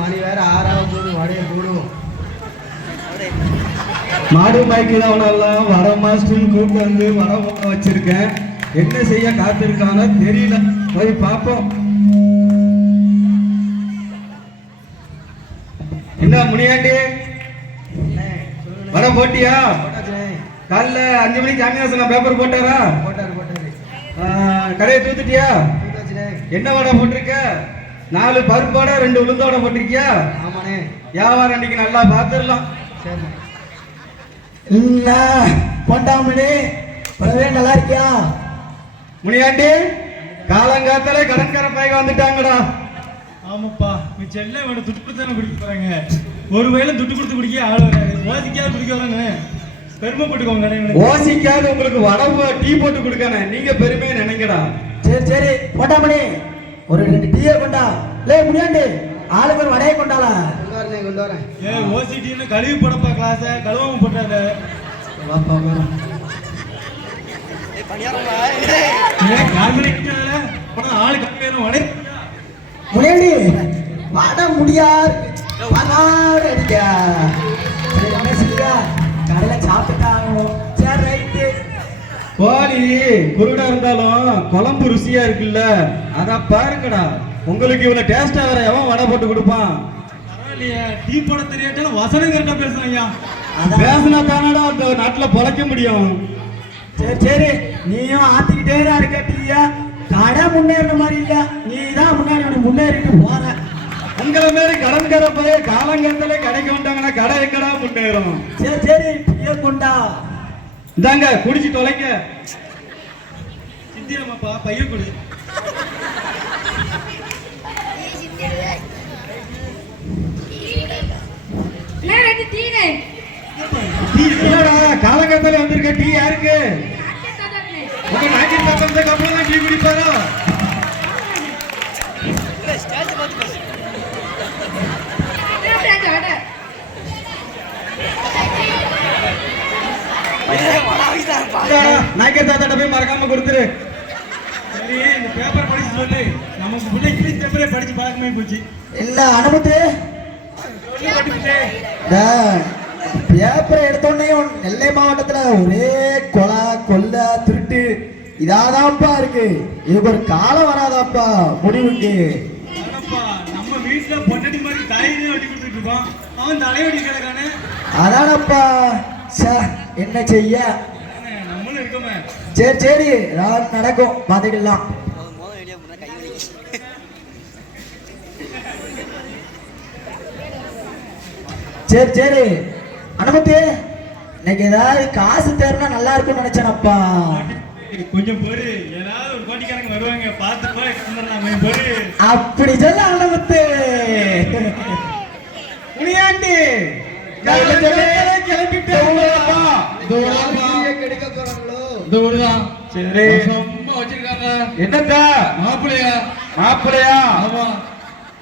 மணி வேற 6 போது வடைய போடுவோம். மாடு பாய்க்கிறவனெல்லாம் வர மாஸ்டர் கூட்டு வந்து வர வச்சிருக்கேன். என்ன செய்ய காத்திருக்கானோ தெரியல. போய் பார்ப்போம். என்ன முனியாண்டி வர போட்டியா? காலைல 5 மணிக்கு சாமியாசனம் பேப்பர் போட்டாரா? போட்டாரு. கடையை தூத்துட்டியா? என்ன வடை போட்டிருக்க? 4 பருப்பு வடை 2 உளுந்த வடை போட்டிருக்கியா? ஆமாண்ணே. வியாபாரம் அன்னைக்கு நல்லா பார்த்துடலாம். சரி இல்ல போண்டாமணி நல்லா இருக்கியா? முனியாண்டி காலங்காத்தாலே கடற்கரை பையன் வந்துட்டாங்கடா. ஆமாப்பா நீ செல்ல வேணும் துட்டு கொடுத்து தானே குடிக்க போறாங்க. ஒரு வயலும் துட்டு கொடுத்து குடிக்க ஆள் வராது. ஓசிக்காவது குடிக்க வரானு பெருமைப்பட்டுக்கோங்க. ஓசிக்காது உங்களுக்கு வடை டீ போட்டு கொடுக்கணும். நீங்க பெருமையை நினைக்கடா. சரி போண்டாமணி ஒரு 2 டீயை கொண்டா. லே முனியாண்டி ஆளுக்கு ஒரு வடையை கொண்டாளா? கொண்டு வரேன். ஓசிட்டின்னு கழுவி போடப்பா கிளாஸ கழுவாம போட்டாத. ஆளு கம்மியான வடை முனியாண்டி வடை முடியாது அடிக்கா. என்ன செய்ய கடையில சாப்பிட்டாங்கணும். சரி ரைட்டு. கோழி குருடா இருந்தாலும் குழம்பு ருசியா இருக்குல்ல, அதான் பாருங்கடா. உங்களுக்கு இவ்வளவு டேஸ்டா வர எவன் வடை போட்டு கொடுப்பான்? பரவாயில்லையா டீ போட தெரியாட்டாலும் வசனம் கரெக்டா பேசுறாங்க. பேசினா தானடா அந்த நாட்டுல பொழைக்க முடியும். சரி நீயும் ஆத்திக்கிட்டே தான் இருக்க. டீயா கடை முன்னேற மாதிரி இல்ல, நீ தான் முன்னாடி முன்னேறிட்டு போற. உங்களை மாரி கடன்கார போய் காலங்காலத்துல கடைக்கு வந்தாங்கன்னா கடை எங்கடா முன்னேறும்? சரி டீயை கொண்டா. இந்தாங்க குடிச்சு தொலைங்க. சிந்திரமாப்பா பைய கொடு. காலங்காலத்துல வந்திருக்க டீ யாருக்கு? உங்க நாட்டின் பக்கத்துக்கு அப்புறம் தான் டீ குடிப்பாரோ? நாய்க்கர் தாத்தாட்ட போய் மறக்காம கொடுத்துரு. சரி இந்த பேப்பர் படிச்சு சொல்லு. நமக்கு பிள்ளை இங்கிலீஷ் பேப்பரே படிச்சு பழக்கமே போச்சு. இல்ல அனுமதி பேப்பரை எடுத்தோடனே நெல்லை மாவட்டத்துல ஒரே கொலை கொள்ளை திருட்டு இதாதான்ப்பா இருக்கு. இதுக்கு ஒரு காலம் வராதாப்பா முடிவுக்கு. நம்ம வீட்டுல பொன்னடி மாதிரி தாயிலே வட்டி கொடுத்துட்டு இருக்கோம். அவன் தலைவடி கிடக்கானே. அதானப்பா என்ன செய்ய. நம்மளும் இருக்கோமே. சரி நடக்கும் பாத்துக்கலாம். சரி அனுமதி இன்னைக்கு ஏதாவது காசு தேர்னா நல்லா இருக்கும்னு நினைச்சேனப்பா. கொஞ்சம் பொறு, ஏதாவது ஒரு கோட்டிக்காரங்க வருவாங்க பார்த்து போய் அப்படி சொல்ல அனுமதி. முனியாண்டி கிளம்பிட்டு என்னத்தா மாப்பிளையா?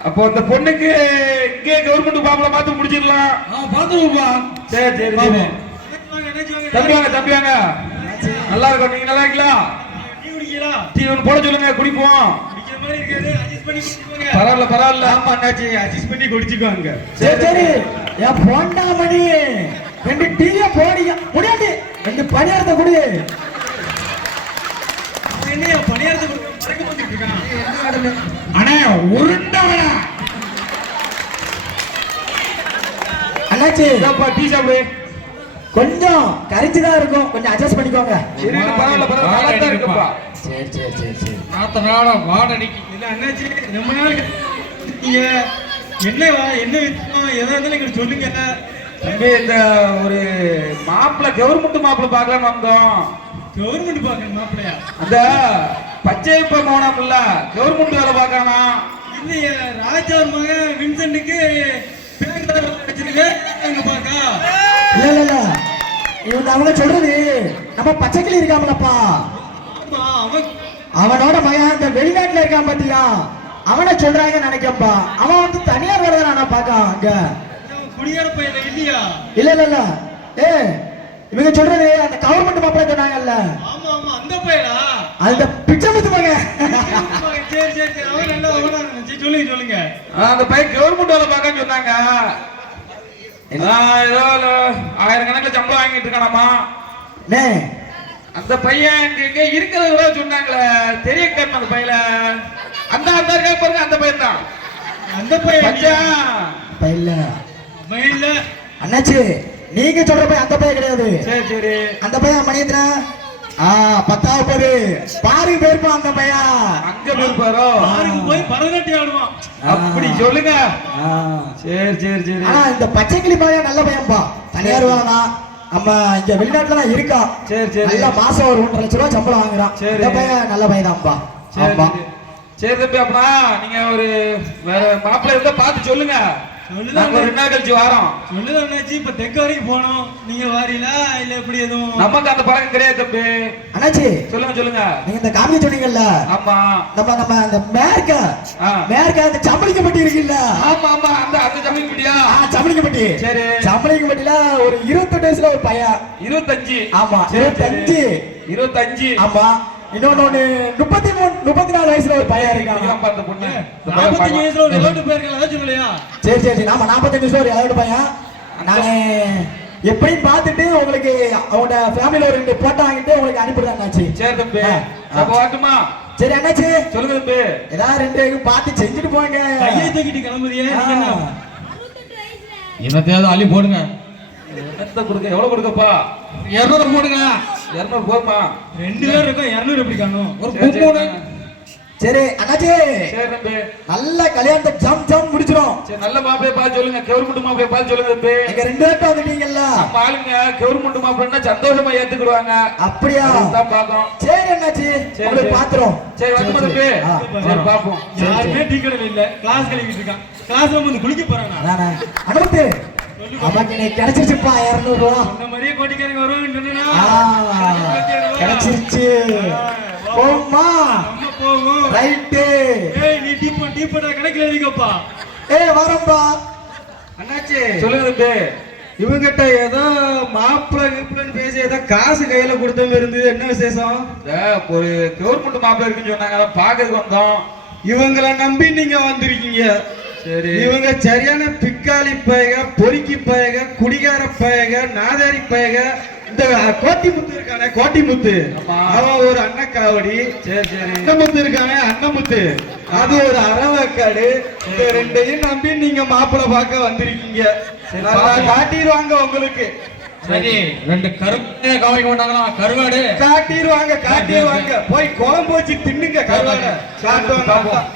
அப்போ அந்த பொண்ணுக்கு இங்கே கவர்மெண்ட் பாப்பல பார்த்து முடிச்சிடலாம். பாத்துருவோம்ப்பா. சரி தம்பிவாங்க நல்லா இருக்கும். நீங்க நல்லா இருக்கீங்களா? டீ ஒன்று போட சொல்லுங்க குடிப்போம். பரவாயில்ல. ஆமா அண்ணாச்சி அட்ஜஸ்ட் பண்ணி குடிச்சுக்கோங்க. சரி என் போண்டாமணி 2 டீய போடியா முடியாது. 2 பணியாரத்தை குடி. என்ன பணியாரத்தை மறக்க வந்துட்டு இருக்கான். அண்ணே உருண்டவனா அண்ணாச்சி டீ சாப்பிடு. கொஞ்சம் கரிச்சுதான் இருக்கும், கொஞ்சம் அட்ஜஸ்ட் பண்ணிக்கோங்க. பரவாயில்ல இருக்குப்பா. சரி நாத்தனால வாடடிக்கு இல்ல அண்ணாச்சி. ரொம்ப நாள் நீங்க என்ன விஷயம் எதா இருந்தாலும் எங்களுக்கு சொல்லுங்க. தம்பி இந்த ஒரு மாப்பிள்ள கவர்மெண்ட் மாப்பிள்ள பார்க்கலாம் வந்தோம். கவர்மெண்ட் பார்க்க மாப்பிள்ளையா? அந்த பச்சையப்ப மோனம்ல கவர்மெண்ட் வேலை பார்க்கறானா? இல்லையா ராஜா மகன் வின்சென்ட்டுக்கு பேங்க் வச்சிருக்க அங்க பாக்க. இல்ல இவங்க அவங்க சொல்றது நம்ம பச்சைக்கிளி இருக்காமலப்பா. அவனோட மகன் அந்த வெளிநாட்டுல இருக்கான் பாத்தியா, அவனை சொல்றாங்க நினைக்கப்பா. அவன் வந்து தனியார் வேலை தானே பாக்க அங்க குடியார பையன் இல்லையா? இல்ல இவங்க சொல்றது அந்த கவர்மெண்ட் மாப்பிள்ளை சொன்னாங்கல்ல. ஆமா அந்த பையனா? அந்த பிச்சை முத்து மகன். சரி அவன் நல்லா சொல்லுங்க. அந்த பையன் கவர்மெண்ட் வேலை பார்க்கன்னு சொன்னாங்க. ஏதோ 1000 கணக்குல சம்பளம் வாங்கிட்டு இருக்கானாமா. அண்ணே அந்த பையன் இங்க இருக்கிறத விட சொன்னாங்களே தெரிய கேட்பேன் அந்த பையல. அந்த அந்த இருக்கா பாருங்க, அந்த பையன் தான். அந்த பையன் பையல மயில அண்ணாச்சி, நீங்க சொல்ற பையன் அந்த பையன் கிடையாது. சரி சரி, அந்த பையன் மணியத்தினா 10வது பாருக்கு போயிருப்பான் அந்த பையன். அங்க போயிருப்பாரோ? பாருக்கு போய் பரதநாட்டியம் ஆடுவான். அப்படி சொல்லுங்க. சரி சரி சரி. ஆனா இந்த பச்சைக்கிளி பையன் நல்ல பையன்பா. தனியார் வேலை தான், நம்ம இங்க வெளிநாட்டுல தான் இருக்கான். சரி சரி. நல்ல மாசம் ஒரு 1.5 லட்சம் ரூபாய் சம்பளம் வாங்குறான். சரி. இந்த பையன் நல்ல பையன் தான்ப்பா. ஆமா சரி தம்பி, அப்படின்னா நீங்க ஒரு வேற மாப்பிள்ளை இருந்தா பார்த்து சொல்லுங்க. நாங்க ஒரு 2 நாள் கழிச்சு வாரோம். சொல்லுதான் அண்ணாச்சி. இப்ப தெக்க வரைக்கும் போனோம், நீங்க வாரீங்களா இல்ல எப்படி? எதுவும் நமக்கு அந்த பழக்கம் கிடையாது தம்பி. அண்ணாச்சி சொல்லுங்க சொல்லுங்க. நீங்க இந்த காமிய சொன்னீங்கல்ல, ஆமா நம்ம அந்த மேற்க அந்த சம்பளிக்கப்பட்டி இருக்குல்ல. ஆமா ஆமா, அந்த அந்த சமயப்பட்டியா? சம்பளிக்கப்பட்டி. சரி. சம்பளிக்கப்பட்டில ஒரு 28 வயசுல ஒரு பையன். 25. ஆமா 25. ஆமா. இன்னொன்னு 34 வயசுல ஒரு பையன் இருக்கான். அந்த பொண்ணு 45 வயசுல ஒரு விளையாட்டு போயிருக்கல, அதான் சொல்லலையா? சரி சரி, நாம 45 வயசுல ஒரு இளைய பையன். நானே எப்படியும் பார்த்துட்டு உங்களுக்கு அவங்களோட ஃபேமிலில ஒரு 2 போட்டோ வாங்கிட்டு உங்களுக்கு அனுப்பிடுறேன் அண்ணாச்சி. சரி தம்பி, அப்ப வாட்டுமா? சரி அண்ணாச்சி, சொல்லுங்க தம்பி. ஏதாவது 2 பார்த்து செஞ்சுட்டு போங்க. கையை தூக்கிட்டு கிளம்புறியே நீங்க என்ன? என்னத்தையாவது அள்ளி போடுங்க. என்னத்த கொடுக்க? எவ்வளவு கொடுக்கப்பா? 200 போடுங்க. 200 போதுமா? 2 பேர் இருக்கோம், 200 எப்படி காணும்? ஒரு சரி, பூ சரி அண்ணாச்சி, சரி தம்பி. நல்ல கல்யாணத்தை ஜம் முடிச்சிரும். சரி, நல்ல மாப்பிளைய பார்த்து சொல்லுங்க. கவர்மெண்ட் மாப்பிளைய பார்த்து சொல்லுங்க தம்பி. நீங்க 2 பேர்ட்ட வந்துட்டீங்கல்ல, நம்ம ஆளுங்க கவர்மெண்ட் மாப்பிளைன்னா சந்தோஷமா ஏத்துக்கிடுவாங்க. அப்படியா? தான் பாக்கோம். சரி அண்ணாச்சி, உங்களுக்கு பாத்துறோம். சரி வந்து தம்பி. சரி பாப்போம். யாருமே டீ கடையில இல்ல, கிளாஸ் கழுவிட்டு இருக்கான். கிளாஸ்ல வந்து குளிக்க போறானா? அதானே அனுமதி. நமக்கு நீ கிடைச்சிருச்சுப்பா 200 ரூபா. இந்த மாதிரியே கோட்டிக்காரங்க வருவாங்கன்னு சொன்னா கிடைச்சிருச்சு. போமா நம்ம போவோம். ரைட்டு. ஏய் நீ டீப்போட கணக்குல எழுதிக்கப்பா. வரம்பா. அண்ணாச்சி, சொல்லுங்க தம்பி. இவங்கிட்ட ஏதோ மாப்பிள்ளன்னு பேசி ஏதோ காசு கையில கொடுத்தவங்க இருந்தது. என்ன விசேஷம்? ஒரு கவர்மெண்ட் மாப்பிள்ளை இருக்குன்னு சொன்னாங்க, அதான் பாக்கிறதுக்கு வந்தோம். இவங்களை நம்பி நீங்க வந்திருக்கீங்க. சரி. இவங்க சரியான பிக்காளி பயக, பொறுக்கி பயக, குடிகார பயக, நாதாரி பயக. இந்த கோட்டிமுத்து இருக்கானே, கோட்டிமுத்து, அவன் ஒரு அண்ணக்காவடி. சரி சரி. அண்ணமுத்து இருக்கானே, அண்ணமுத்து, அது ஒரு அரவக்காடு. இந்த 2ஐயும் நம்பி நீங்க மாப்பிள்ளை பார்க்க வந்திருக்கீங்க. நல்லா காட்டிடுவாங்க உங்களுக்கு. சரி, 2 கருவாடே கவனிக்க மாட்டாங்களா? கருவாடு காட்டிடுவாங்க. போய் குழம்பு வச்சு தின்னுங்க. கருவாடை காட்டுவாங்க.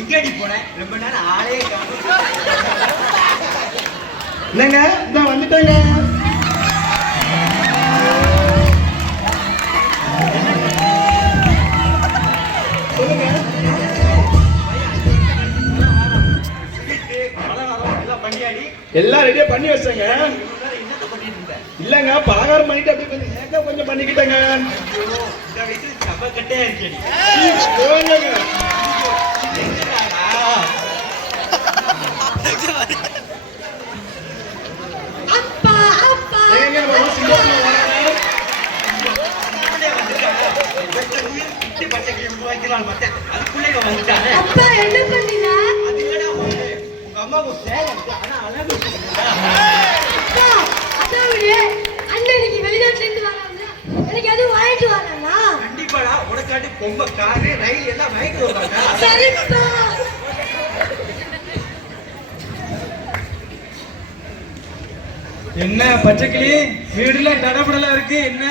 எங்கடி போனேன்? ரொம்ப நேரம் ஆளே காணோம். இல்லைங்க, இந்த வந்துட்டேங்க. எல்லாம் ரெடியா பண்ணி வச்சேங்க. இல்லங்க பலகாரம் பண்ணிட்டு அப்படியே கொஞ்சம் மேக்கப் கொஞ்சம் பண்ணிக்கிட்டேங்க. அப்பா என்ன பண்ணீங்க? அண்ணனுக்கு வெளிநாட்டுல இருந்து வராங்க, எனக்கு எதுவும் வாங்கிட்டு வரலா? கண்டிப்பாடா, உனக்காண்டி பொம்மை, காரு, ரயில் எல்லாம் வாங்கிட்டு வருவாங்க. சரிப்பா. என்ன பச்சைக்கிளி, வீடுல தடபடலா இருக்கு? என்ன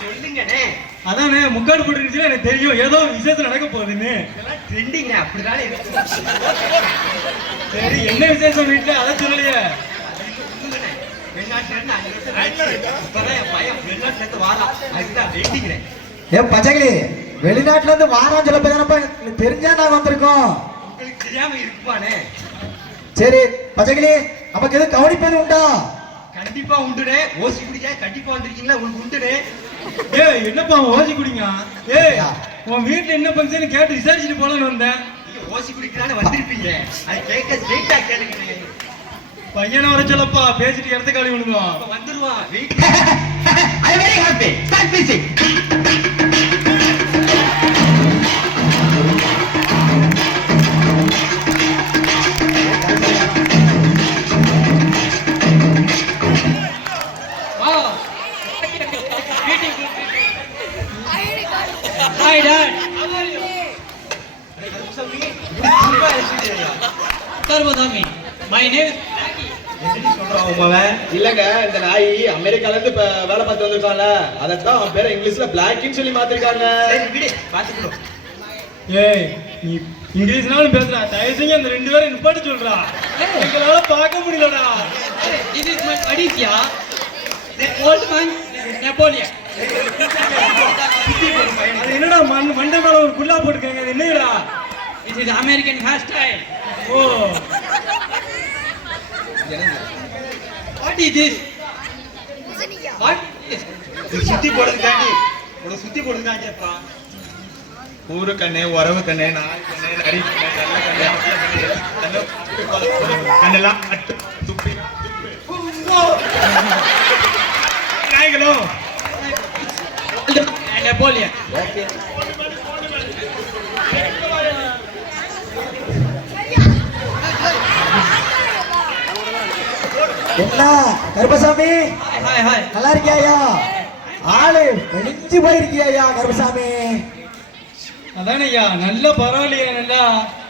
சொல்லுங்கண்ணே. அதானே முக்காடு போட்டுருந்துச்சுன்னா எனக்கு தெரியும் ஏதோ விசேஷம் நடக்க போகுதுன்னு. இதெல்லாம் ட்ரெண்டிங்க அப்படிதானே இருக்கு. சரி என்ன விசேஷம் வீட்டுல அதை சொல்லலையே. வெளிநாட்டுல இருந்து 5 வருஷம் ஆயிடுச்சு. இப்பதான் என் பையன் வெளிநாட்டுல இருந்து வாரான். அதுதான் வெயிட்டிங்கிறேன். ஏன் பச்சைக்கிளி வெளிநாட்டுல இருந்து வாரான்னு சொல்ல போதானப்பா தெரிஞ்சா நாங்க வந்திருக்கோம். உங்களுக்கு தெரியாம இருக்குப்பானே. சரி பச்சைக்கிளி நமக்கு எதுவும் கவனிப்பது உண்டா? கண்டிப்பா உண்டுனே. ஓசி குடிக்க கண்டிப்பா வந்திருக்கீங்களா? உங்களுக்கு உண்டுனே. ஏய் என்னப்பா ஓசி குடிங்க. ஏய் உன் வீட்டுல என்ன ஃபங்க்ஷன் கேட்டு விசாரிச்சுட்டு போலான்னு வந்தேன். நீங்க ஓசி குடிக்கலான்னு வந்திருப்பீங்க. அது கேட்க ஸ்ட்ரெயிட்டா கேளுங்க. பையனை வர சொல்லப்பா பேசிட்டு இடத்த காலி விடுவோம். இப்ப வந்துருவான். Wait. I very happy start music. Hi Dad. Sarvadami. My name is Blackie. சொல்றான் உமாவன். இல்லங்க இந்த நாய் அமெரிக்கால இருந்து இப்ப வேலை பார்த்து வந்திருக்கான்ல அதான் அவன் பேரை இங்கிலீஷ்ல பிளாக்கின்னு சொல்லி மாத்திருக்காங்க. சரி விடு பாத்துக்கிறோம். ஏய் நீ இங்கிலீஷ்னாலும் பேசுறா தயவு செஞ்சு அந்த 2 பேரும் நிப்பாட்டி சொல்றா. எங்களால பார்க்க முடியலடா. This is my Aditya. The old man is Napoleon. அது என்னடா மண்டை மேல ஒரு குல்லா போட்டுருக்காங்க. அது என்னடா? This is American hairstyle. O What is this? What is this? சுத்தி போடுறதுக்காண்டி உன சுத்தி போடுறதுக்காண்டிப்பா. ஊரு கண்ணே உறவு கண்ணே நாய் கண்ணே நரி கண்ணே நல்ல கண்ணே நல்ல கண்ணே கண்ணெல்லாம் அட்டு துப்பி நாய்களோ Old man and Napoleon. என்ன கருப்பசாமி Hi, hi. நல்லா இருக்கியாயா? ஆளு வெளிஞ்சு போயிருக்கியாயா கருப்பசாமி? அதானே ஐயா நல்ல பரவாயில்லையா. நல்லா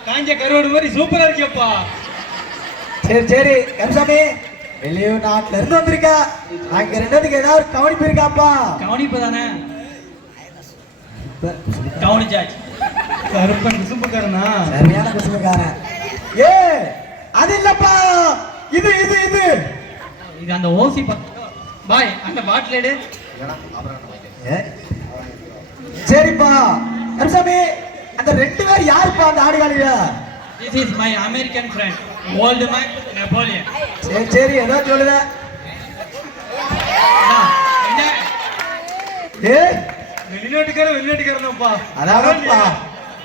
காஞ்ச கருவாடு மாதிரி சூப்பரா இருக்கியப்பா. சரி சரி கருப்பசாமி வெளிநாட்டுல இருந்து வந்திருக்கா. அங்க ரெண்டுத்துக்கு ஏதாவது கவனிப்பு இருக்காப்பா? கவனிப்பு தானே? கவனிச்சாச்சு. கருப்பன் குசும்புக்காரனா? சரியான குசுமக்காரன். ஏ அது இல்லப்பா இது இது இது இது அந்த ஓசி பாய் அந்த பாட்டில் எடு. ஏ, சரிப்பா கருப்பசாமி அந்த 2 பேர் யாருப்பா அந்த ஆடுகாலில? This is my American friend, old man Napoleon. சரி சரி ஏதோ சொல்லுத. என்ன? ஏ வெளிநாட்டுக்காரன் தான்ப்பா. அதான்ப்பா.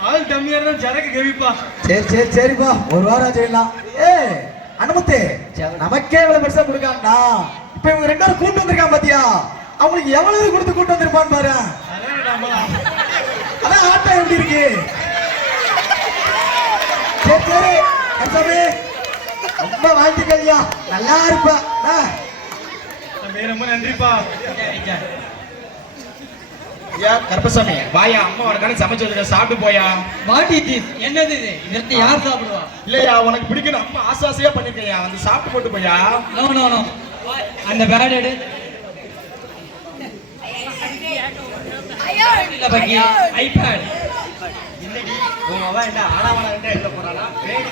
ஆள் டம்மியா இருந்தா சரக்கு கவிப்பா. சரி சரி சரிப்பா ஒரு வாரம் செய்யலாம். ஏ அனுமதி நமக்கே இவ்வளவு பெருசா கொடுக்காண்டா. இப்ப இவங்க 2 பேரும் கூட்டு வந்திருக்கான் பாத்தியா? அவங்களுக்கு எவ்வளவு கொடுத்து கூட்டு வந்திருப்பான்னு பாரு. அதான் ஆட்டம் எப்படி இருக்கு. சரி சரி கருப்பசாமி ரொம்ப வாழ்த்துக்கள்யா நல்லா இருப்பா. ரொம்ப நன்றிப்பா. யா கருப்பசாமி வாயா அம்மா உனக்கான சமைச்சு வச்சிருக்க சாப்பிட்டு போயா. What is this? என்னது இது? இதற்கு யார் சாப்பிடுவா? இல்லையா உனக்கு பிடிக்கணும் அம்மா ஆசாசியா பண்ணிருக்கையா வந்து சாப்பிட்டு போட்டு போயா. No no no. அந்த பேட் எடு. இல்ல பக்கி ஐபேட். இல்லடி உமாவன் என்ன ஆளாவளா என்ன எழுத போறானா? இல்லடி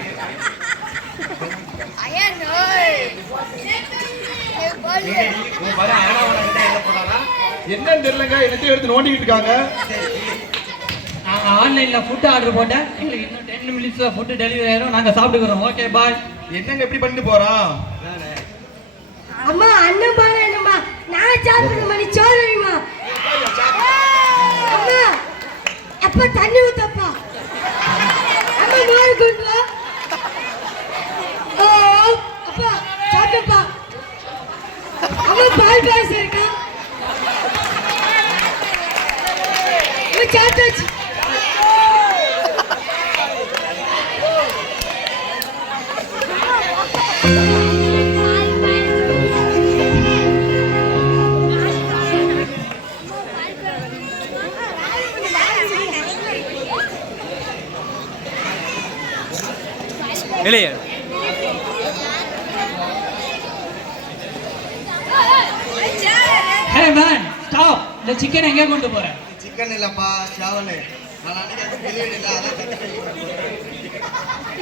உமாவன் ஆளாவளா என்ன எழுத போறானா? என்னன்னு தெரியலங்க என்னத்தையும் எடுத்து நோண்டிக்கிட்டு இருக்காங்க. நாங்க ஆன்லைன்ல ஃபுட் ஆர்டர் போட்டேன். எங்களுக்கு இன்னும் 10 மினிட்ஸ்ல ஃபுட் டெலிவரி ஆயிரும். நாங்க சாப்பிட்டுக்கிறோம். Okay bye. என்னங்க எப்படி பண்ணிட்டு போறான்? அம்மா அண்ணன் பாரு என்னம்மா நான் சாப்பிடுற மணி சோறு வேணுமா? அம்மா அப்பா தண்ணி ஊத்தப்பா. அம்மா மோர் கொண்டு வா. ஓ அப்பா சாப்பிட்டப்பா. அம்மா பால் பாயசம் இருக்கா? சாப்பிட்டாச்சு. இல்லையா ஹே மேன் ஸ்டாப். இந்த சிக்கன் எங்க கொண்டு போற? சிக்கன் இல்லப்பா சேவல்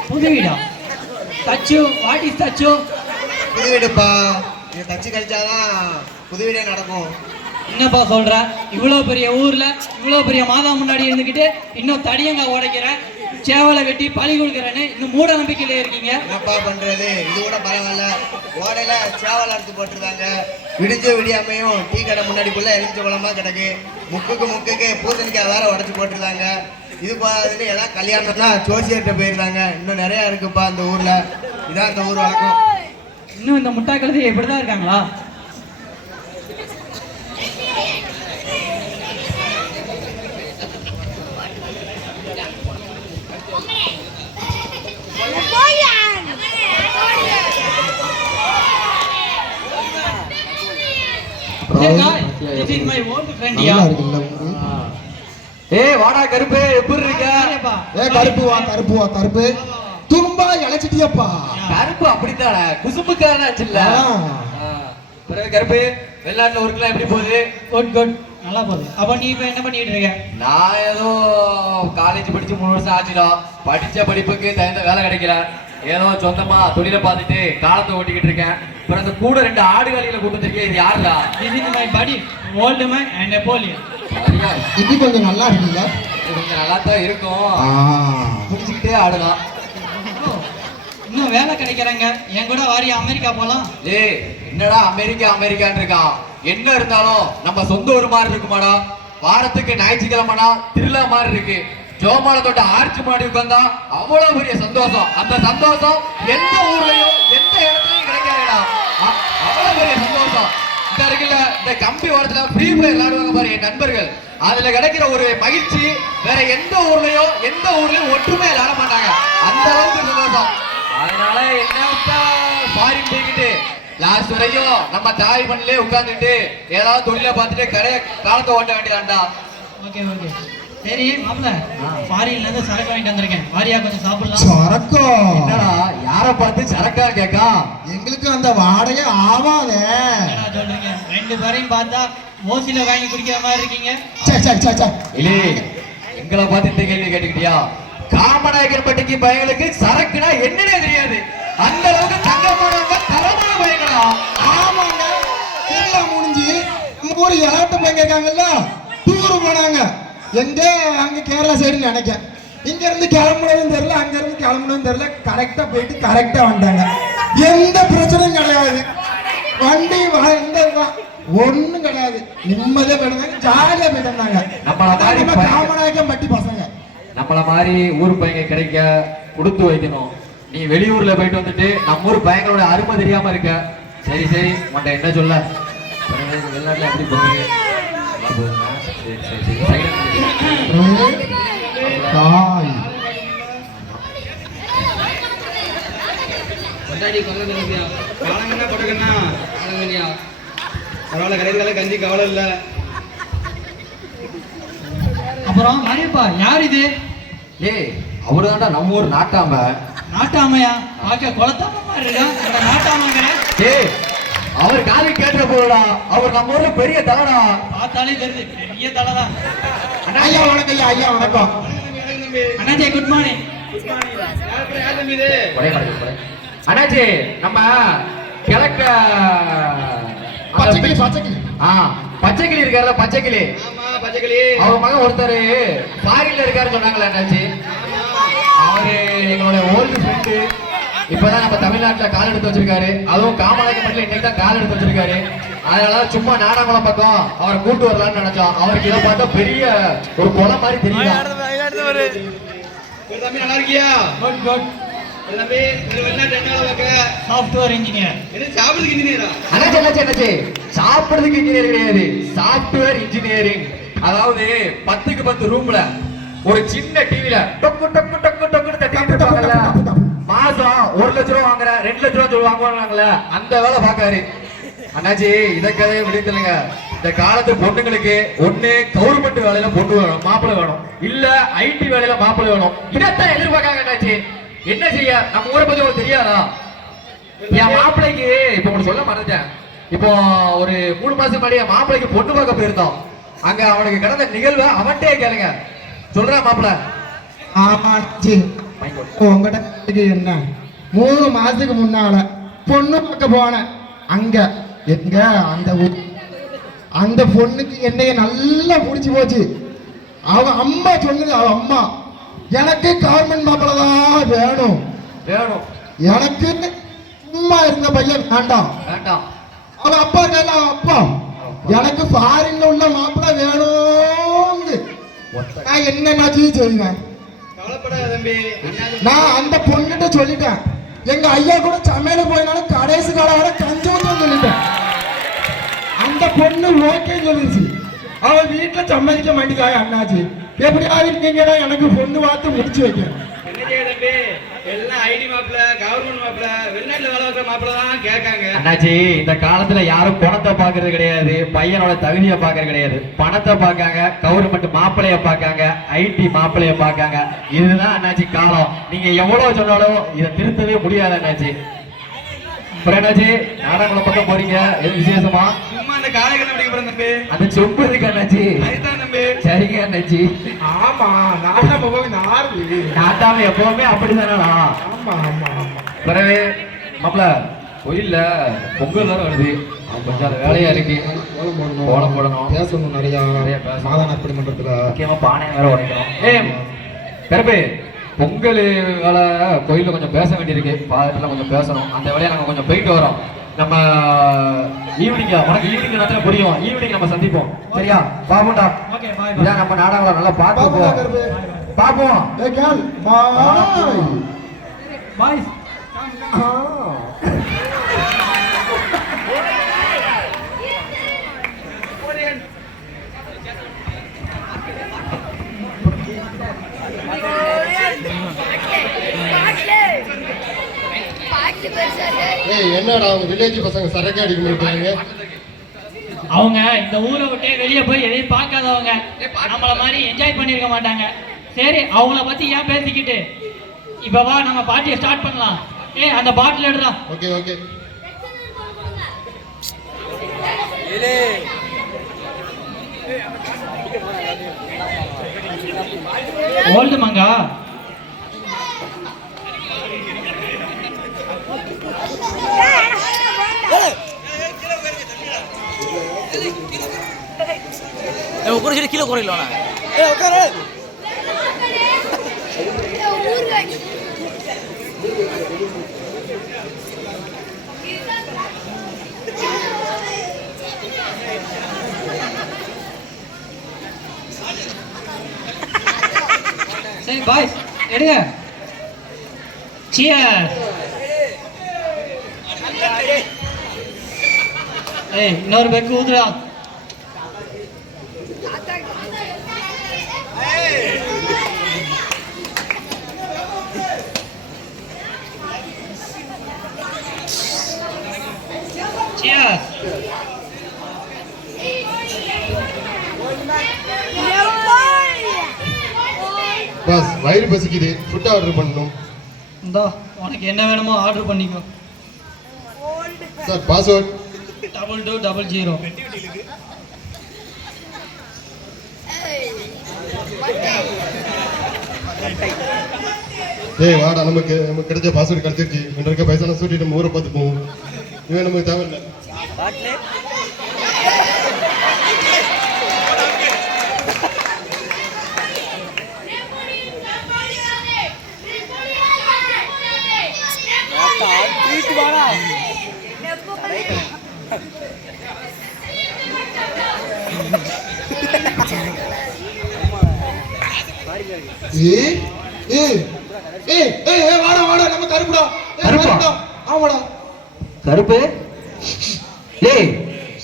புது வீடா? தச்சு, வாட் இஸ் தச்சு? புது வீடுப்பா, இது தச்சு கழிச்சாதான் புது வீடே நடக்கும். என்னப்பா சொல்ற? இவ்வளோ பெரிய ஊர்ல இவ்வளோ பெரிய மாதா முன்னாடி இருந்துக்கிட்டு இன்னும் தடியங்க உடைக்கிற, சேவலை வெட்டி பழி கொடுக்குறேன்னு இன்னும் மூட நம்பிக்கையில இருக்கீங்க. என்னப்பா பண்றது, இது கூட பரவாயில்ல. ஓடையில சேவல் அறுத்து போட்டுருந்தாங்க. விடிஞ்ச விடியாமையும் டீ கடை முன்னாடிக்குள்ள எரிஞ்ச குளமா கிடக்கு. முக்குக்கு பூசணிக்காய் வேற உடச்சு போட்டுருந்தாங்க. இது பாதுன்னு ஏதாவது கல்யாணம்னா ஜோசியர்கிட்ட போயிருந்தாங்க. இன்னும் நிறைய இருக்குப்பா அந்த ஊர்ல. இதான் அந்த ஊர் வழக்கம். இன்னும் இந்த முட்டா கழுதை இப்படிதான் இருக்காங்களா? வாடா கருப்பு, எப்படி இருக்க? கருப்பு தும்பா இழைச்சிட்டியப்பா. கருப்பு அப்படித்தானே, குசும்புக்காரனாச்சுல்ல. பிறகு கருப்பு, வெளிநாட்டுல ஒர்க்லாம் எப்படி போகுது? குட் நல்லா போகுது. அப்ப நீ இப்ப என்ன பண்ணிட்டு இருக்க? நான் ஏதோ காலேஜ் படிச்சு 3 வருஷம் ஆச்சுடும். படிச்ச படிப்புக்கு தகுந்த வேலை கிடைக்கல. ஏதோ சொந்தமா தொழிலை பார்த்துட்டு காலத்தை ஓட்டிக்கிட்டு இருக்கேன். அப்புறம் அந்த கூட 2 ஆடுகளில கூட்டு வந்திருக்கேன். இது யாருடா? This is my buddy, old man and Napoleon. இது கொஞ்சம் நல்லா இருக்குல்ல? கொஞ்சம் நல்லா தான் இருக்கும். புடிச்சுக்கிட்டே ஆடலாம். இன்னும் வேலை கிடைக்கிறாங்க. என் கூட வாரியா அமெரிக்கா போலாம்? ஏய், என்னடா அமெரிக்கான்னு இருக்கான்? என்ன இருந்தாலும் நம்ம சொந்த ஊர் மாதிரி இருக்குமாடா? வாரத்துக்கு ஞாயிற்றுக்கிழமைனா திருவிழா மாதிரி இருக்கு. ஜோமாலத்தோட ஆர்ச்சி மாடி உட்கார்ந்தா அவ்வளவு பெரிய சந்தோஷம். அந்த சந்தோஷம் எந்த ஊர்லயும் எந்த இடத்துலயும் கிடைக்காதுடா. அவ்வளவு பெரிய சந்தோஷம். இந்த இருக்குல்ல, இந்த கம்பி ஓரத்துல ஃப்ரீ ஃபயர் விளையாடுவாங்க பாரு என் நண்பர்கள். அதுல கிடைக்கிற ஒரு மகிழ்ச்சி வேற எந்த ஊர்லயும் ஒற்றுமையா விளையாட மாட்டாங்க. அந்த அளவுக்கு சந்தோஷம். அதனால என்ன ஃபாரின் போய்கிட்டு லாஸ்ட் வரைக்கும் நம்ம தாய் மண்ணிலே உட்கார்ந்துட்டு ஏதாவது தொழிலை பார்த்துட்டு காலத்தை ஓட்ட வேண்டியதாண்டா. ஓகே சரி மாப்பிள்ள, ஃபாரின்ல இருந்து சரக்கு வாங்கிட்டு வந்திருக்கேன். வாரியா கொஞ்சம் சாப்பிடலாம். சரக்கோ? என்னடா யாரை பார்த்து சரக்கா கேட்கா? எங்களுக்கு அந்த வாடகை ஆவாதே. என்ன சொல்றீங்க? 2 பேரையும் பார்த்தா ஓசில வாங்கி குடிக்கிற மாதிரி இருக்கீங்க. இல்லே, எங்களை பார்த்து இந்த கேள்வி கேட்டுக்கிட்டியா? காமநாயக்கர் பட்டிக்கு பயங்களுக்கு சரக்குனா என்னன்னே தெரியாது. அந்த அளவுக்கு தங்கமானவங்க தரமான பயங்களா? ஆமாங்க, திருவிழா முடிஞ்சு ஊர் இலாட்ட பையங்க இருக்காங்கல்ல, டூர் போனாங்க. எங்க அங்க கேரளா சைடு நினைக்கிறேன். இங்க இருந்து கிளம்புனதும் தெரியல, அங்க இருந்து கிளம்புனதும் தெரியல. கரெக்டா போயிட்டு கரெக்டா வந்தாங்க. எந்த பிரச்சனையும் கிடையாது. வண்டி ஒண்ணும் கிடையாது. நிம்மதியா போயிட்டாங்க, ஜாலியா போயிட்டு வந்தாங்க. நம்ம காமநாயக்கம் பட்டி பசங்க. நம்மள மாதிரி ஊர் பையங்க கிடைக்க கொடுத்து வைக்கணும். நீ வெளியூர்ல போயிட்டு வந்துட்டு நம்ம ஊர் பையங்களோட அருமை தெரியாம இருக்க. சரி உன்ட்ட என்ன சொல்ல? வெளிநாட்டுல எப்படி போகுது? கஞ்சி கவலை இல்ல. அப்புறம் மாரியப்பா, யார் இது? ஏய், அவருதான்டா நம்ம ஊர் நாட்டாமையா? பார்க்க குளத்தாம மாதிரி இருக்கா. இந்த நாட்டாமங்கிற ஏய், அவர் காலி கேட்டுற போறடா. அவர் நம்ம ஊர்ல பெரிய தலைடா. பார்த்தாலே தெரியுது, பெரிய தலைதான். ஐயா வணக்கம். ஐயா வணக்கம். Annaji good morning. அண்ணாச்சி, நம்ம கிழக்க பச்சைக்கிளி இருக்காருல, பச்சைக்கிளி. அவர் மகன் ஒருத்தர் ஃபாரின்ல இருக்காரு சொன்னாங்களே அண்ணாச்சி. அவரு எங்களுடைய ஓல்டு ஃப்ரெண்டு. இப்பதான் நம்ம தமிழ்நாட்டுல கால் எடுத்து வச்சிருக்காரு. அதுவும் காமநாயக்கம் மட்டும் இன்னைக்கு தான் கால் எடுத்து வச்சிருக்காரு. அதனால சும்மா நாடாங்குளம் பக்கம் அவரை கூட்டு வரலாம்னு நினைச்சோம். அவருக்கு இதை பார்த்தா பெரிய ஒரு குளம் மாதிரி தெரியும். நல்லா இருக்கியா? குட். Software engineer. சாப்பிடுறதுக்கு இன்ஜினியரா? அண்ணாச்சி, சாப்பிடுறதுக்கு இன்ஜினியர் கிடையாது, சாஃப்ட்வேர் இன்ஜினியரிங். அதாவது 10க்கு 10 ரூம்ல ஒரு சின்ன டிவில டொக்கு டொக்கு டொக்கு டொக்குன்னு தட்டிட்டு இருப்பாங்கல்ல. மாசம் 1 லட்ச ரூபா வாங்குற, 2 லட்ச ரூபா சொல்லி வாங்குவாங்கல்ல, அந்த வேலை பாக்காரு. அண்ணாச்சி, இதை கதையை விடுதலுங்க. இந்த காலத்து பொண்ணுங்களுக்கு ஒண்ணு கவர்மெண்ட் வேலையில பொண்ணு வேணும், மாப்பிள்ளை வேணும், இல்ல ஐடி வேலையில மாப்பிள்ளை வேணும். இதைத்தான் எதிர்பார்க்காங்க. அண்ணாச்சி, என்ன செய்ய? நம்ம ஊரை பத்தி உங்களுக்கு தெரியாதா? என் மாப்பிள்ளைக்கு இப்ப உங்களுக்கு சொல்ல மறந்துட்டேன். இப்போ ஒரு 3 மாசம் முன்னாடி என் மாப்பிள்ளைக்கு பொண்ணு பார்க்க போயிருந்தோம். அங்க அவனுக்கு கடந்த நிகழ்வை அவன்கிட்டே கேளுங்க. சொல்றான் மாப்பிள்ள. ஆமா அண்ணாச்சி, உங்ககிட்ட என்ன 3 மாசத்துக்கு முன்னால பொண்ணு பார்க்க போனேன். அங்க எங்க அந்த பொண்ணுக்கு என்னைய நல்லா பிடிச்சி போச்சு. அவ அம்மா சொன்னது, அவ அம்மா எனக்கு கவர்மெண்ட் மாப்பிள்ள தான் வேணும். எனக்கு சும்மா இருந்த பையன் வேண்டாம். அவ அப்பா கேட்க, அப்பா எனக்கு ஃபாரின்ல உள்ள மாப்பிள்ள வேணும். நான் என்னன்னாச்சு சொல்லுவேன். நான் அந்த பொண்ணுகிட்ட சொல்லிட்டேன். எங்க ஐயா கூட சமையல போயினாலும் கடைசி காலம் வர கஞ்சூன்னு சொல்லிட்டேன். அந்த பொண்ணு ஓகே சொல்லிச்சு. அவ வீட்டுல சம்மதிக்க மாட்டேங்காய். அண்ணாச்சி எப்படியாவது இருக்கீங்கன்னா எனக்கு பொண்ணு பார்த்து முடிச்சு வைக்க. எல்லாம் ஐடி மாப்பிள்ள, கவர்மெண்ட் மாப்பிள்ள, வெளிநாட்டுல வேலை வைக்கிற மாப்பிள்ள தான் கேட்காங்க. அண்ணாச்சி, இந்த காலத்துல யாரும் குணத்தை பாக்குறது கிடையாது, பையனோட தகுதியை பாக்குறது கிடையாது. பணத்தை பார்க்காங்க, கவர்மெண்ட் மாப்பிள்ளைய பார்க்காங்க, ஐடி மாப்பிள்ளைய பார்க்காங்க. இதுதான் அண்ணாச்சி காலம். நீங்க எவ்வளவு சொன்னாலும் இதை திருத்தவே முடியாது அண்ணாச்சி. அண்ணாச்சி, நாடகம் பக்கம் போறீங்க, எது விசேஷமா? சும்மா அந்த காலைகள் படிக்க போறேன் தம்பி. அந்த சொம்பு இருக்கு அண்ணாச்சி. அதுதான் தம்பி. சரிங்க அண்ணாச்சி. ஆமா, நாட்டாம போய் நாட்டாம எப்பவுமே அப்படிதானா? ஆமா ஆமா ஆமா. பிறகு மாப்பிள்ள, கோயில்ல பொங்கல் வேற வருது, கொஞ்சம் அது வேலையா இருக்கு. கோலம் போடணும், பேசணும், நிறைய பேசணும். மாதான அப்படி மன்றத்துல முக்கியமா பானை வேற உடைக்கணும். கருப்பு, பொங்கல் வேலை கோயில்ல கொஞ்சம் பேச வேண்டியிருக்கு, பாதத்துல கொஞ்சம் பேசணும். அந்த வேலையை நாங்க கொஞ்சம் போயிட்டு வரோம். நம்ம ஈவினிங்கா, உனக்கு ஈவினிங் நேரத்துல புரியும். ஈவினிங் நம்ம சந்திப்போம், சரியா? பாப்போம்டா. இதான் நம்ம நாடகம் நல்லா பார்த்துப்போம். பாப்போம். பாய். என்னடா அவங்க வில்லேஜ் பசங்க சரக்கு அடிக்க முடியாங்க? அவங்க இந்த ஊரை விட்டே வெளியே போய் எதையும் பார்க்காதவங்க, நம்மள மாதிரி என்ஜாய் பண்ணிருக்க மாட்டாங்க. சரி, அவங்கள பத்தி ஏன் பேசிக்கிட்டு, இப்ப வா நம்ம பார்ட்டியை ஸ்டார்ட் பண்ணலாம். அந்த பாட்டில் எடுறா. Okay okay. ஓல்டு மங்கா. கீழே குறையில சரி பாய்ஸ், எடுங்க. சியர்ஸ். இன்னொரு பெக்கு ஊதுடா. Cheers. பாஸ், வயிறு பசிக்குது, ஃபுட் ஆர்டர் பண்ணணும். இந்தா, உனக்கு என்ன வேணுமோ ஆர்டர் பண்ணிக்கோ. Sir, password 2200. ஏய் வாடா, நமக்கு கிடைச்ச பாஸ்வேர்ட் கிடைச்சிருச்சு. இங்க இருக்க பைசா சூட்டிட்டு நம்ம ஊரை பார்த்து போவோம். இவன் நமக்கு தேவையில்லை. வாடா, நம்ம கருப்புடா. ஆமாடா கருப்பு. ஏய்,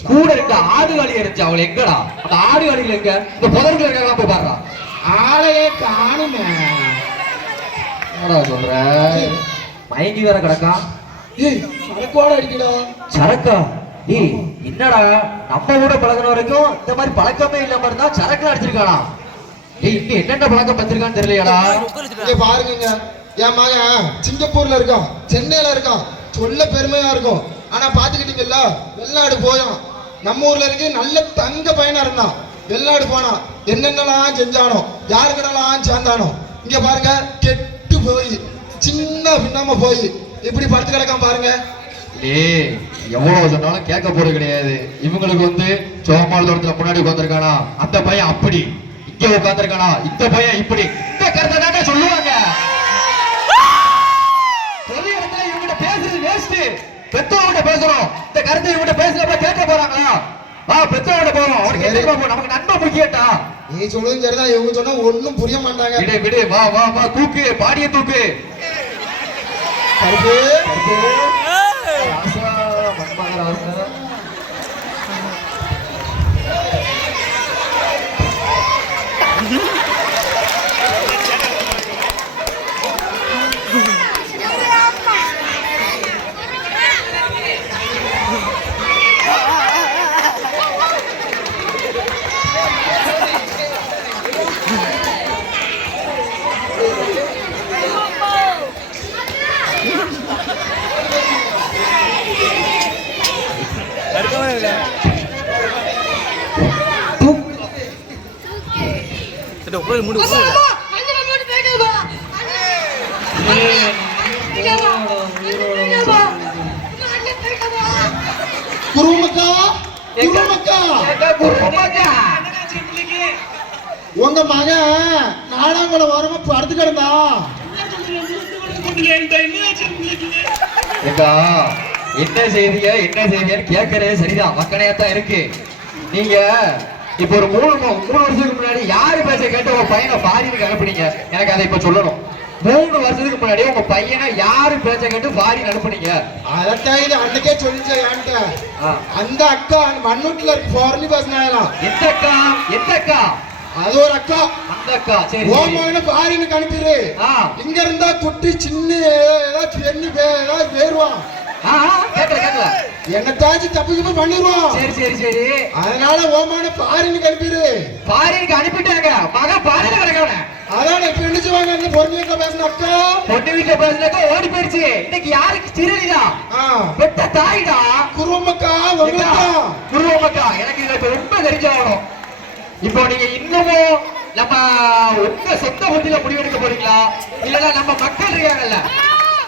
கூட இருக்க ஆடு காலி இருந்துச்சு, அவளை எங்கடா? அந்த ஆடு காலியில எங்க? இந்த புதர்ல இருக்காங்க, போய் பாடுறா. ஆளையே காணுமே. என்னடா சொல்ற? மயங்கி வேற கிடக்கா. ஏய், சரக்கோட அடிக்கடா. சரக்கா? ஏய், என்னடா, நம்ம கூட பழகின வரைக்கும் இந்த மாதிரி பழக்கமே இல்லாம இருந்தா சரக்கு அடிச்சிருக்கானா? ஏய், இன்னும் என்னென்ன பழக்கம் பத்திருக்கான்னு தெரியலையாடா. இங்க பாருங்க, என் மகன் சிங்கப்பூர்ல இருக்கான், சென்னையில இருக்கான், சொல்ல பெருமையா இருக்கும். ஆனா பாத்துக்கிட்டீங்கல்ல, வெளிநாடு போயான். நம்ம ஊர்ல இருக்கு நல்ல தங்க பையனா இருந்தான். வெளிநாடு போனான், என்னென்னலாம் செஞ்சானோ, யாரு கூடலாம் சேர்ந்தானோ. இங்க பாருங்க, கெட்டு போய் சின்ன பின்னாம போய் இப்படி படுத்து கிடக்காம பாருங்க. ஏய், எவ்வளவு சொன்னாலும் கேட்க போறது கிடையாது. இவங்களுக்கு வந்து சோமால் தோட்டத்துல முன்னாடி உட்காந்துருக்கானா அந்த பையன் அப்படி, இங்க உட்காந்துருக்கானா இந்த பையன் இப்படி, இந்த கருத்தை தானே சொல்லுவாங்க. தொழில் இடத்துல இவங்கிட்ட பேசுறது வேஸ்ட். பெத்தவங்கிட்ட பேசுறோம், இந்த கருத்தை இவங்கிட்ட பேசுறப்ப கேட்க போறாங்களா? வா பெத்தவங்கிட்ட போறோம், அவனுக்கு என்ன பார்ப்போம், நமக்கு நன்மை முக்கியட்டா. நீ சொல்லுங்க சரிதான், இவங்க சொன்னா ஒண்ணும் புரிய மாட்டாங்க. விடு விடு, வா வா வா, தூக்கு பாடிய தூக்கு. கருப்பு ராசா, மன்மத ராசா. குருமக்கா, குருமக்கா, உங்க மகன் நாடாங்குளம் ஓரமா படுத்து கிடந்தா. என்ன செய்தியா கேட்கறது சரிதான், மக்களையாத்தான் இருக்கு. நீங்க இப்ப ஒரு 3 வருஷத்துக்கு முன்னாடி யாரு பேச கேட்ட உங்க பையனை ஃபாரினுக்கு அனுப்புனீங்க? எனக்கு அதை இப்ப சொல்லணும். 3 வருஷத்துக்கு முன்னாடி உங்க பையனை யாரு பேச கேட்டு ஃபாரின் அனுப்புனீங்க? அதத்தான் இது அன்னைக்கே சொல்லிச்சேன். அந்த அக்கா மண்ணூட்டில் இருக்கு, ஃபாரின் பேசினாலாம். எந்த அக்கா? எந்த அக்கா? அது ஒரு அக்கா. அந்த அக்கா சரி. ஓமான ஃபாரினுக்கு அனுப்பிடு. இங்க இருந்தா குட்டி சின்ன ஏதாச்சும் எண்ணி ஏதாவது பேருவான். கேட்கல என்னத்தாச்சும் தப்பு பண்ணிடுவோம். சரி சரி சரி. அதனால ஓமான ஃபாரினுக்கு அனுப்பிடு. ஃபாரினுக்கு அனுப்பிட்டாங்க, மகன் ஃபாரின்ல கிடக்கான. அதான் இப்ப நினைச்சுவாங்க, அந்த பொண்ணு வீட்டுல பேசின அக்கா, பொண்ணு வீட்டுல பேசினாக்கா ஓடி போயிடுச்சு. இன்னைக்கு யாருக்கு சிறுநீதா? பெத்த தாய்டா. குருவமக்கா, குருவமக்கா. எனக்கு இதுல இப்ப ரொம்ப தெரிஞ்சாகணும். இப்போ நீங்க இன்னமும் நம்ம உங்க சொந்த புத்தியில முடிவெடுக்க போறீங்களா, இல்லன்னா நம்ம மக்கள் இருக்காங்கல்ல,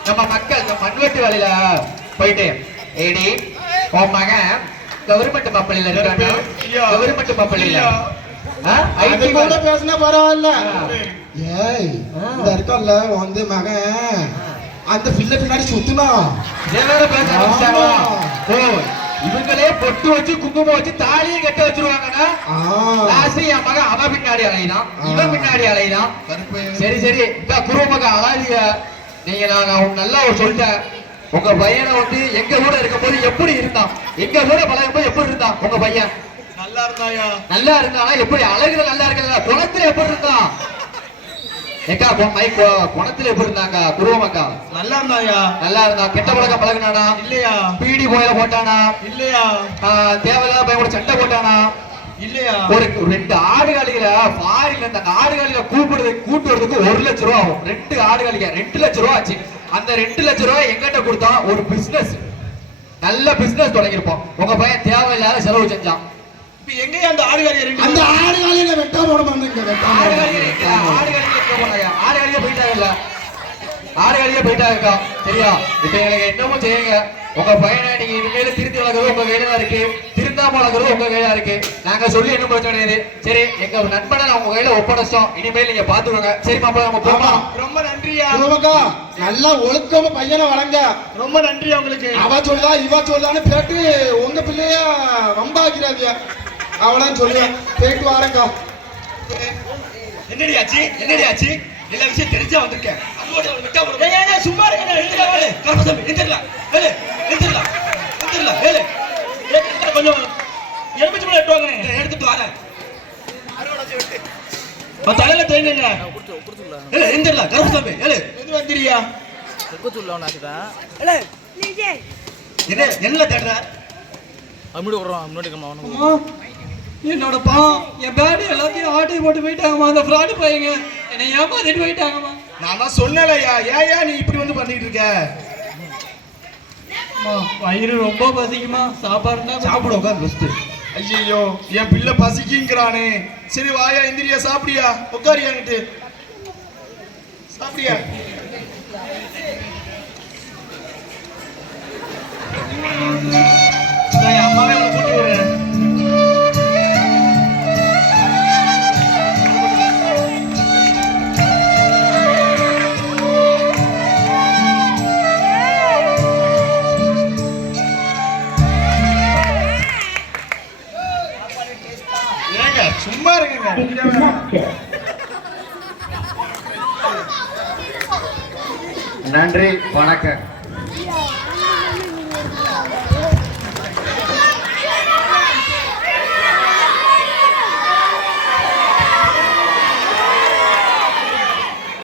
நம்ம மக்கள் இந்த மண்வெட்டு வேலையில போயிட்டு ஏடி உன் மகன் கவர்மெண்ட் பப்பளியில இருக்காங்க, கவர்மெண்ட் பப்பளியில ஐடி கூட பேசினா பரவாயில்ல. ஏய், இந்த இருக்கல்ல வந்து மகன் அந்த பிள்ளை பின்னாடி சுத்துனா இவங்களே பொட்டு வச்சு குங்குமம் வச்சு தாலியை கட்ட வச்சிருவாங்கன்னா என் மகன் அவன் பின்னாடி அலையினான், இவன் பின்னாடி அலையினான். சரி சரி, குருவ மகன் அழாதீங்க. நீங்க நான் நல்லா சொல்லிட்டேன். உங்க பையனை வந்து எங்க கூட இருக்கும் போது எப்படி இருந்தான், எங்க கூட பழகும் போது எப்படி இருந்தான் உங்க பையன்? நல்லா இருந்தாயா? நல்லா இருந்தானா? எப்படி அழகுல நல்லா இருக்கல, குணத்துல எப்படி இருந்தான்? ஏக்கா குணத்துல எப்படி இருந்தாங்க குருவமக்கா? நல்லா இருந்தாயா? நல்லா இருந்தா. கெட்ட பழக்கம் பழகினானா? இல்லையா. பீடி போயில போட்டானா? இல்லையா. தேவையில்லாத பையன் கூட சண்டை போட்டானா? இல்லையா. ஒரு 2 ஆடுகாலிகளை ஃபாரின்ல இந்த ஆடுகாலிகளை கூட்டு வரதுக்கு 1 லட்சம் ரூபா ஆகும். 2 ஆடுகாலிக 2 லட்சம் ரூபா ஆச்சு. அந்த 2 லட்சம் ரூபாய் எங்கிட்ட கொடுத்தா ஒரு பிசினஸ், நல்ல பிசினஸ் தொடங்கிருப்போம். உங்க பையன் தேவையில்லாத செலவு செஞ்சான். இப்ப எங்கயா அந்த ஆடுகாலிய? அந்த ஆடுகாலியில வெட்டா போட மாட்டேங்க. ஆடுகாலிய போயிட்டாங்கல்ல, ஆடுகாலிய போயிட்டாங்கக்கா. சரியா? இப்ப எங்களுக்கு என்னமும் செய்யுங்க. உங்க பையனை நீங்க இனிமேல திருத்தி வளர்க்கறது உங்க கையில தான் இருக்கு, திருந்தாம வளர்க்கறது உங்க கையில இருக்கு. நாங்க சொல்லி என்ன பிரச்சனை கிடையாது. சரி, எங்க நண்பனை உங்க கையில ஒப்படைச்சோம், இனிமேல் நீங்க பாத்துக்கோங்க. சரி மாப்பிள்ள, நம்ம போமா. ரொம்ப நன்றியா. நல்லா ஒழுக்கமா பையனை வளங்க. ரொம்ப நன்றி உங்களுக்கு. அவ சொல்லுதா இவ சொல்லுதான்னு கேட்டு உங்க பிள்ளைய வம்பாக்கிறாதியா, அவளான்னு சொல்லுவேன். போயிட்டு வாரங்கா. என்னடி ஆச்சு? என்னடி ஆச்சு? எல்லா விஷயம் தெரிஞ்சா வந்திருக்கேன். சும்மா கொஞ்சம் எலுமிச்சம்பழம் எடுத்துட்டு வரேன். தலையில தேங்க எந்திரலாம். கருப்பசாமி எது வந்துறியா? என்ன தேடுற? என்னோட பாவம், என் பேடு எல்லாத்தையும் ஆட்டை போட்டு போயிட்டாங்கம்மா. அந்த ஃப்ராடு பையங்க என்னை ஏமாத்திட்டு போயிட்டாங்கம்மா. நான் தான் சொன்னலையா, ஏயா நீ இப்படி வந்து பண்ணிட்டு இருக்க? வயிறு ரொம்ப பசிக்குமா, சாப்பாடு தான் சாப்பிட உட்காந்து பெஸ்ட். ஐயோ என் பிள்ளை பசிக்குங்கிறானே. சரி வாயா எந்திரியா சாப்பிடியா உட்காரியாங்கிட்டு சாப்பிடியா. அம்மாவே உங்களை கூட்டி விடுறேன். சும்மா இருக்குங்க. நன்றி, வணக்கம்.